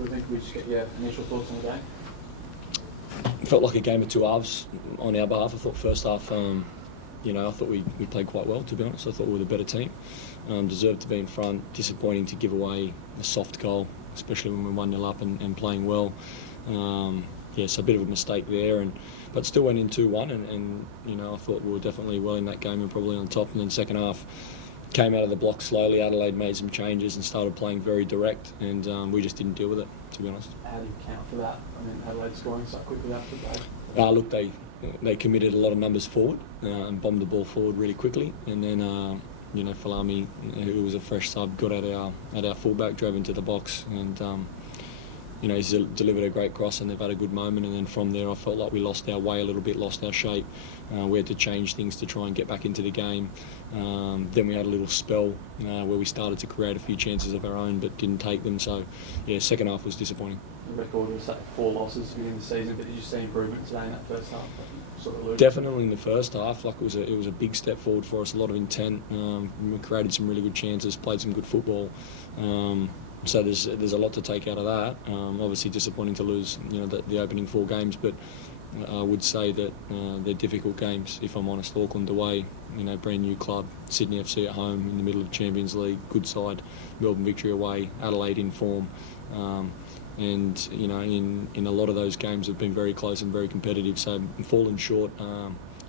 Ruben, can we just get your initial thoughts on the game? It felt like a game of two halves on our behalf. I thought first half, I thought we played quite well, to be honest. I thought we were the better team. Deserved to be in front. Disappointing to give away a soft goal, especially when we're 1-0 up and playing well. So a bit of a mistake there, but still went in 2-1, and I thought we were definitely well in that game and probably on top. And then second half, came out of the block slowly. Adelaide made some changes and started playing very direct, and we just didn't deal with it, to be honest. How do you account for that? I mean, Adelaide scoring so quickly after the game. Look, they committed a lot of numbers forward and bombed the ball forward really quickly, and then 𝗗𝗘𝗧𝗖𝗛, who was a fresh sub, got at our fullback, drove into the box, and he's delivered a great cross, and they've had a good moment. And then from there, I felt like we lost our way a little bit, lost our shape. We had to change things to try and get back into the game. Then we had a little spell where we started to create a few chances of our own, but didn't take them. So, second half was disappointing. The record was like 4 losses within the season, but did you see improvement today in that first half? Definitely in the first half. Like it was a big step forward for us. A lot of intent. We created some really good chances, played some good football. So there's a lot to take out of that. Obviously disappointing to lose, the opening 4 games, but I would say that they're difficult games, if I'm honest. Auckland away, brand new club. Sydney FC at home in the middle of Champions League, good side. Melbourne Victory away. Adelaide in form. And in a lot of those games have been very close and very competitive. So fallen short,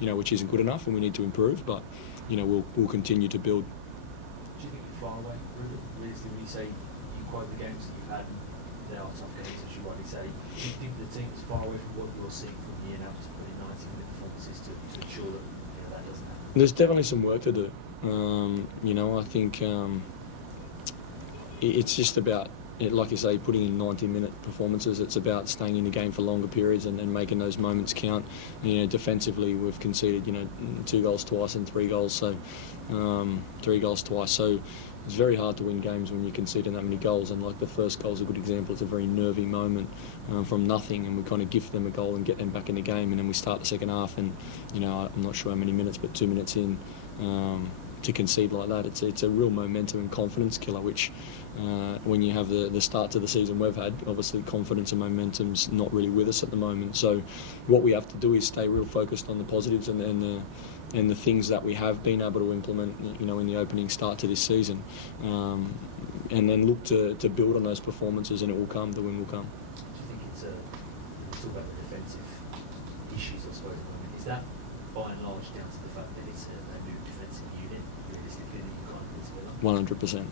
which isn't good enough, and we need to improve. But we'll continue to build. Do you think you're far away, Ruben? Realistically, when you say you quote the games that you've had, they are tough games, as you rightly say. Do you think the team is far away from what you're seeing from the now to put in 90-minute performances to ensure that that doesn't happen? There's definitely some work to do. I think it's just about, like you say, putting in 90-minute performances. It's about staying in the game for longer periods and making those moments count. Defensively, we've conceded, 2 goals twice and 3 goals, so 3 goals twice. So it's very hard to win games when you concede that many goals. And like the first goal is a good example. It's a very nervy moment from nothing, and we kind of gift them a goal and get them back in the game. And then we start the second half, and I'm not sure how many minutes, but 2 minutes in. To concede like that, it's a real momentum and confidence killer, which when you have the start to the season we've had, obviously confidence and momentum's not really with us at the moment. So what we have to do is stay real focused on the positives and the things that we have been able to implement, in the opening start to this season, and then look to build on those performances, and it will come. The win will come. Do you think it's talk about the defensive issues, I suppose? Is that by and large down to the fact that it's a new defensive unit, realistically, that you can't put together? 100%.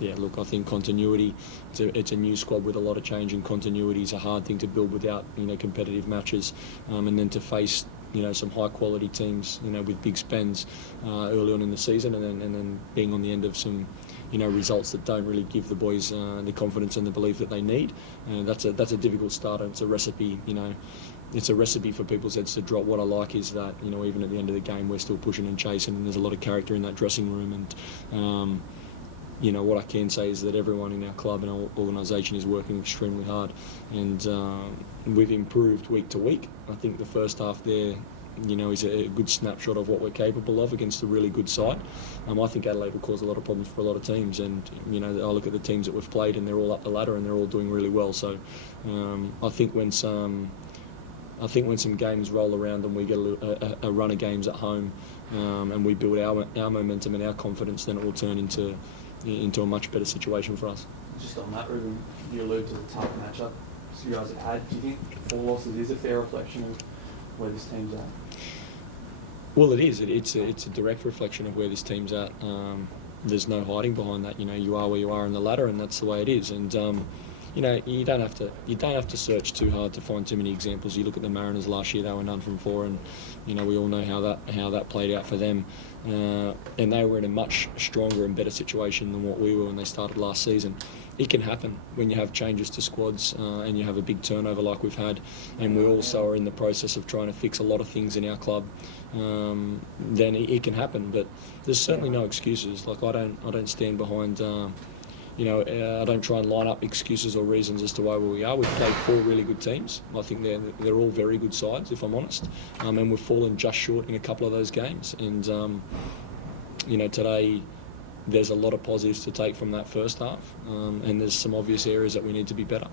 Yeah, look, I think continuity, it's a new squad with a lot of change, and continuity is a hard thing to build without, competitive matches, and then to face, some high quality teams, with big spends early on in the season, and then being on the end of some, results that don't really give the boys the confidence and the belief that they need. That's a difficult start, and it's a recipe, It's a recipe for people's heads to drop. What I like is that, even at the end of the game, we're still pushing and chasing, and there's a lot of character in that dressing room. And, what I can say is that everyone in our club and our organisation is working extremely hard, and we've improved week to week. I think the first half there, is a good snapshot of what we're capable of against a really good side. I think Adelaide will cause a lot of problems for a lot of teams, and I look at the teams that we've played, and they're all up the ladder, and they're all doing really well. So I think when some games roll around and we get a run of games at home, and we build our momentum and our confidence, then it will turn into a much better situation for us. Just on that, Ruben, you allude to the tough matchup you guys have had. Do you think 4 losses is a fair reflection of where this team's at? Well, it is. It's a direct reflection of where this team's at. There's no hiding behind that. You are where you are in the ladder, and that's the way it is. And you don't have to search too hard to find too many examples. You look at the Mariners last year; they were none from 4, and we all know how that played out for them. And they were in a much stronger and better situation than what we were when they started last season. It can happen when you have changes to squads and you have a big turnover like we've had, and we also are in the process of trying to fix a lot of things in our club. Then it can happen, but there's certainly no excuses. Like I don't stand behind. I don't try and line up excuses or reasons as to why we are. We've played 4 really good teams. I think they're all very good sides, if I'm honest. And we've fallen just short in a couple of those games. And today there's a lot of positives to take from that first half, and there's some obvious areas that we need to be better.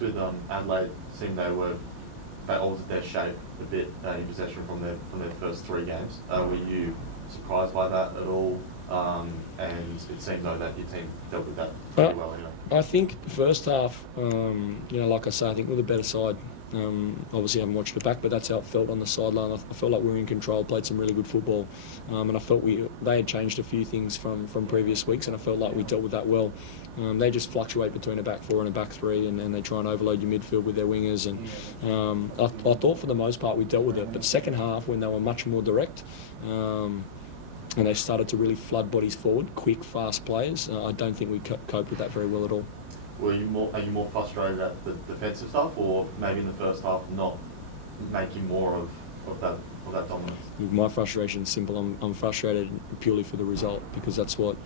with Adelaide, seemed they altered their shape a bit in possession from their first 3 games. Were you surprised by that at all? And it seems like that your team dealt with that pretty well anyway. I think the first half, like I say, I think we're the better side. Obviously I haven't watched it back, but that's how it felt on the sideline. I felt like we were in control, played some really good football, and I felt they had changed a few things from previous weeks, and I felt like we dealt with that well. They just fluctuate between a back 4 and a back 3, and then they try and overload your midfield with their wingers. And I thought for the most part we dealt with it, but second half when they were much more direct, and they started to really flood bodies forward, quick, fast players, I don't think we coped with that very well at all. Are you more frustrated at the defensive stuff, or maybe in the first half not making more of that dominance? My frustration is simple. I'm frustrated purely for the result, because that's what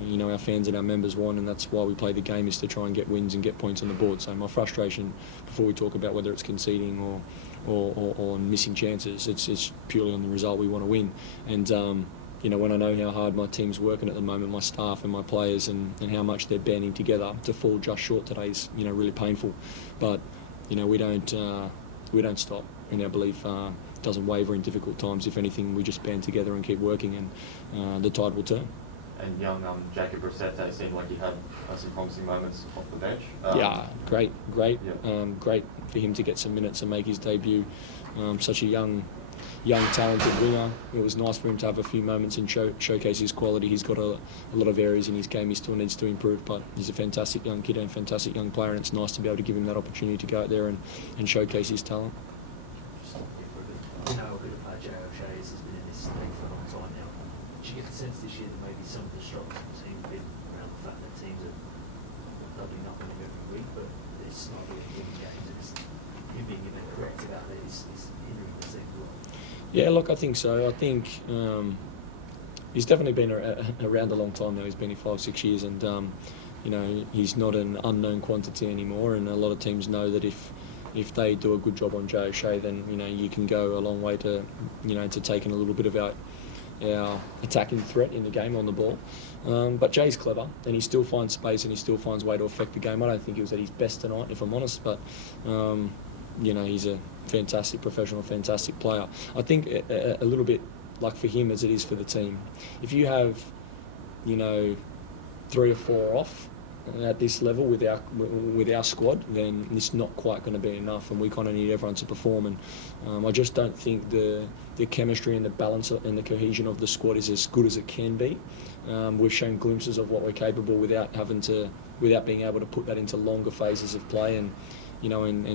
our fans and our members want, and that's why we play the game, is to try and get wins and get points on the board. So my frustration, before we talk about whether it's conceding or missing chances, it's purely on the result. We want to win, and when I know how hard my team's working at the moment, my staff and my players, and how much they're banding together, to fall just short today is really painful. But we don't stop, and our belief doesn't waver in difficult times. If anything, we just band together and keep working, and the tide will turn. And young Jacob Brissette seemed like he had some promising moments off the bench. Great. Yeah. Great for him to get some minutes and make his debut. Such a young, talented winger. It was nice for him to have a few moments and showcase his quality. He's got a lot of areas in his game he still needs to improve, but he's a fantastic young kid and a fantastic young player, and it's nice to be able to give him that opportunity to go out there and showcase his talent. We know a bit about Jay O'Shea's has been in this league for a long time now. Did you get the sense this year that maybe some of the struggles have seemed a bit around the fact that teams are doubling up on him every week, but it's not really winning games, and it's him being a bit corrective out there is hindering the team a lot? Yeah, look, I think so. I think he's definitely been around a long time now. He's been here 5-6 years, and he's not an unknown quantity anymore, and a lot of teams know that if they do a good job on Jay O'Shea, then you can go a long way to to taking a little bit of our attacking threat in the game on the ball. But Jay's clever, and he still finds space, and he still finds a way to affect the game. I don't think he was at his best tonight, if I'm honest, but he's a fantastic professional, fantastic player. I think a little bit like for him as it is for the team. If you have 3 or 4 off at this level with our squad, then it's not quite going to be enough, and we kind of need everyone to perform. And I just don't think the chemistry and the balance and the cohesion of the squad is as good as it can be. We've shown glimpses of what we're capable without being able to put that into longer phases of play and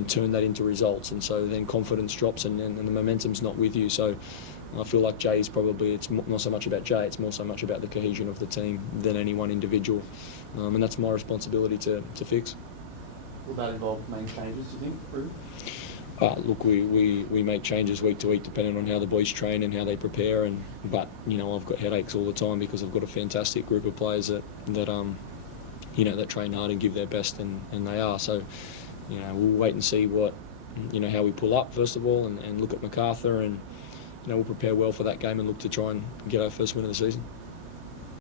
turn that into results. And so then confidence drops, and the momentum's not with you. So I feel like Jay is probably, it's not so much about Jay, it's more so much about the cohesion of the team than any one individual. And that's my responsibility to fix. Will that involve main changes, do you think, Ruben? Look, we make changes week to week depending on how the boys train and how they prepare. But I've got headaches all the time because I've got a fantastic group of players that train hard and give their best, and they are. So we'll wait and see how we pull up first of all, and look at MacArthur, and we'll prepare well for that game and look to try and get our first win of the season.